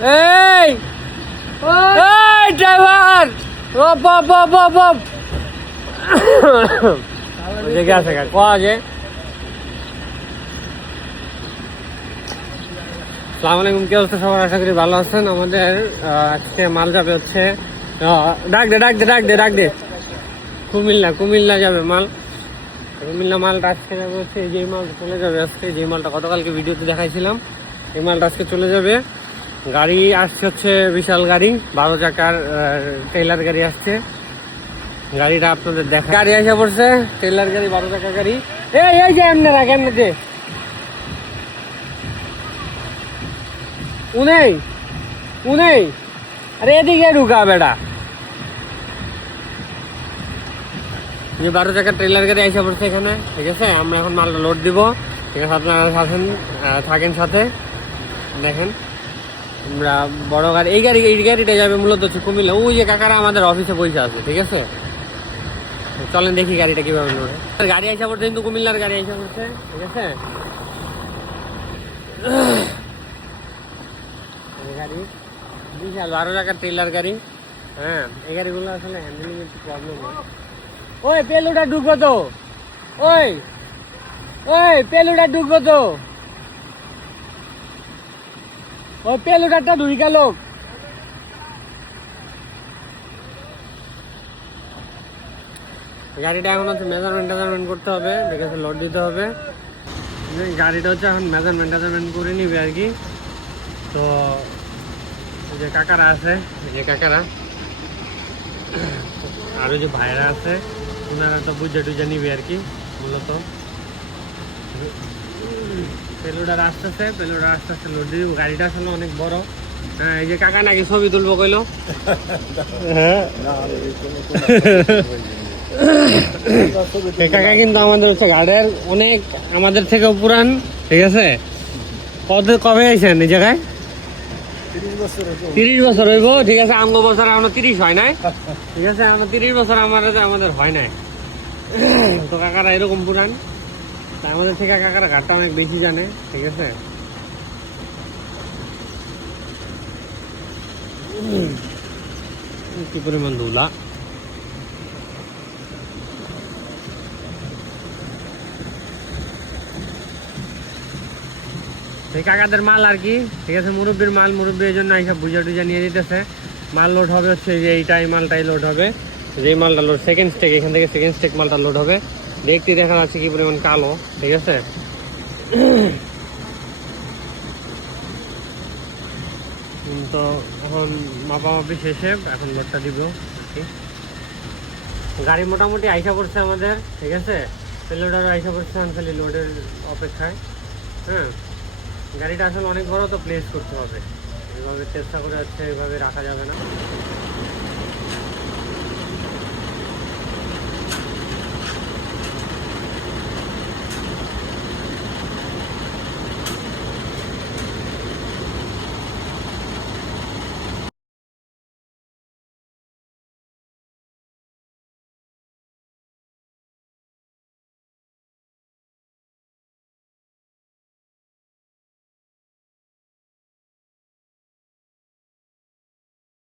এই এই ড্রাইভার রপ রপ রপ রপ রপ দেখে আছে কোয়া যে আসসালামু আলাইকুম, কি অবস্থা সবার? আশা করি ভালো আছেন। আমাদের আজকে মাল যাবে হচ্ছে ডাক দে কুমিল্লা যাবে মাল। কুমিল্লা মালটা আজকে যাবে হচ্ছে এই যে মাল চলে যাবে আজকে, যে মালটা গতকালকে ভিডিওতে দেখাইছিলাম এই মালটা আজকে চলে যাবে। গাড়ি আসছে হচ্ছে বিশাল গাড়ি, 12 চাকার ট্রেলার গাড়ি আসছে। গাড়িটা আপনাদের দেখা, গাড়ি এসে পড়ছে, ট্রেলার গাড়ি 12 চাকা গাড়ি। এই যে এমনি যে উনেই আরে এদিকে ঢুকা বেটা। যে 12 চাকার ট্রেলার গাড়ি এসে পড়ছে এখানে, ঠিক আছে। আমরা এখন মালটা লোড দিব, ঠিক আছে। আপনারা থাকেন সাথে দেখেন। আমরা বড় গাড়ি, এই গাড়িটা যাবে মূলত হচ্ছে কুমিল্লা। ওই যে কাকারা আমাদের অফিসে বসে আছে, ঠিক আছে। চলেন দেখি গাড়িটা কিভাবে লোড। গাড়ি এসে পড়ছে কিন্তু কুমিল্লার গাড়ি এসে পড়ছে, ঠিক আছে। গাড়ি বিশাল 12 চাকার ট্রেলার গাড়ি। হ্যাঁ, এই গাড়িগুলো আসলে হ্যান্ডেলিং একটু প্রবলেম হয়। ওই পেলুটা ঢুকবো তো, ওই পেলুটা ঢুকবো তো, ওই পেলুটারটা ঢুই গেল। গাড়িটা এখন হচ্ছে মেজারমেন্ট করতে হবে, ঠিক আছে। লোড দিতে হবে। গাড়িটা হচ্ছে এখন মেজারমেন্ট করে নিবে আর কি। তো যে কাকারা আছে, যে কাকারা আরো যে ভাইরা আছে, ওনারা তো বুঝে নিবে আর কি মূলত। পেলোডার আসতেছে লোড দিয়ে দিব। গাড়িটা আসলে অনেক বড়। হ্যাঁ, এই যে কাকা নাকি ছবি তুলবো কইলো। কাকা কিন্তু আমাদের হচ্ছে গাড়ির অনেক আমাদের থেকেও পুরান, ঠিক আছে। কবে আইছেন এই জায়গায়? 30 বছর হইব, ঠিক আছে। আমগো বছর এখনো 30 হয় নাই, ঠিক আছে। আমরা 30 বছর আমাদের হয় নাই। তো কাকারা এরকম পুরান, আমাদের থেকে কাকারা ঘাটটা অনেক বেশি জানে, ঠিক আছে। কি পরিমাণ ধুলা। এই কাকাদের মাল আর কি, ঠিক আছে। মুরব্বীর মাল, মুরব্বী এই জন্য এইসব বুঝা নিয়ে দিতেছে। মাল লোড হবে হচ্ছে যে এই মালটাই লোড হবে। যে মালটা লোড সেকেন্ড স্টেক, এখান থেকে সেকেন্ড স্টেক মালটা লোড হবে। দেখতে দেখা যাচ্ছে কি পরিমাণ কালো, ঠিক আছে। তো এখন মাপামাপি শেষে এখন লোডটা দিব আর কি। গাড়ি মোটামুটি আইসা পড়ছে আমাদের, ঠিক আছে। পেলোডারও আইসা পড়ছে খালি লোডের অপেক্ষায়। হ্যাঁ, গাড়িটা আসলে অনেক বড়, তো প্লেস করতে হবে। এইভাবে চেষ্টা করে হচ্ছে এইভাবে রাখা যাবে না।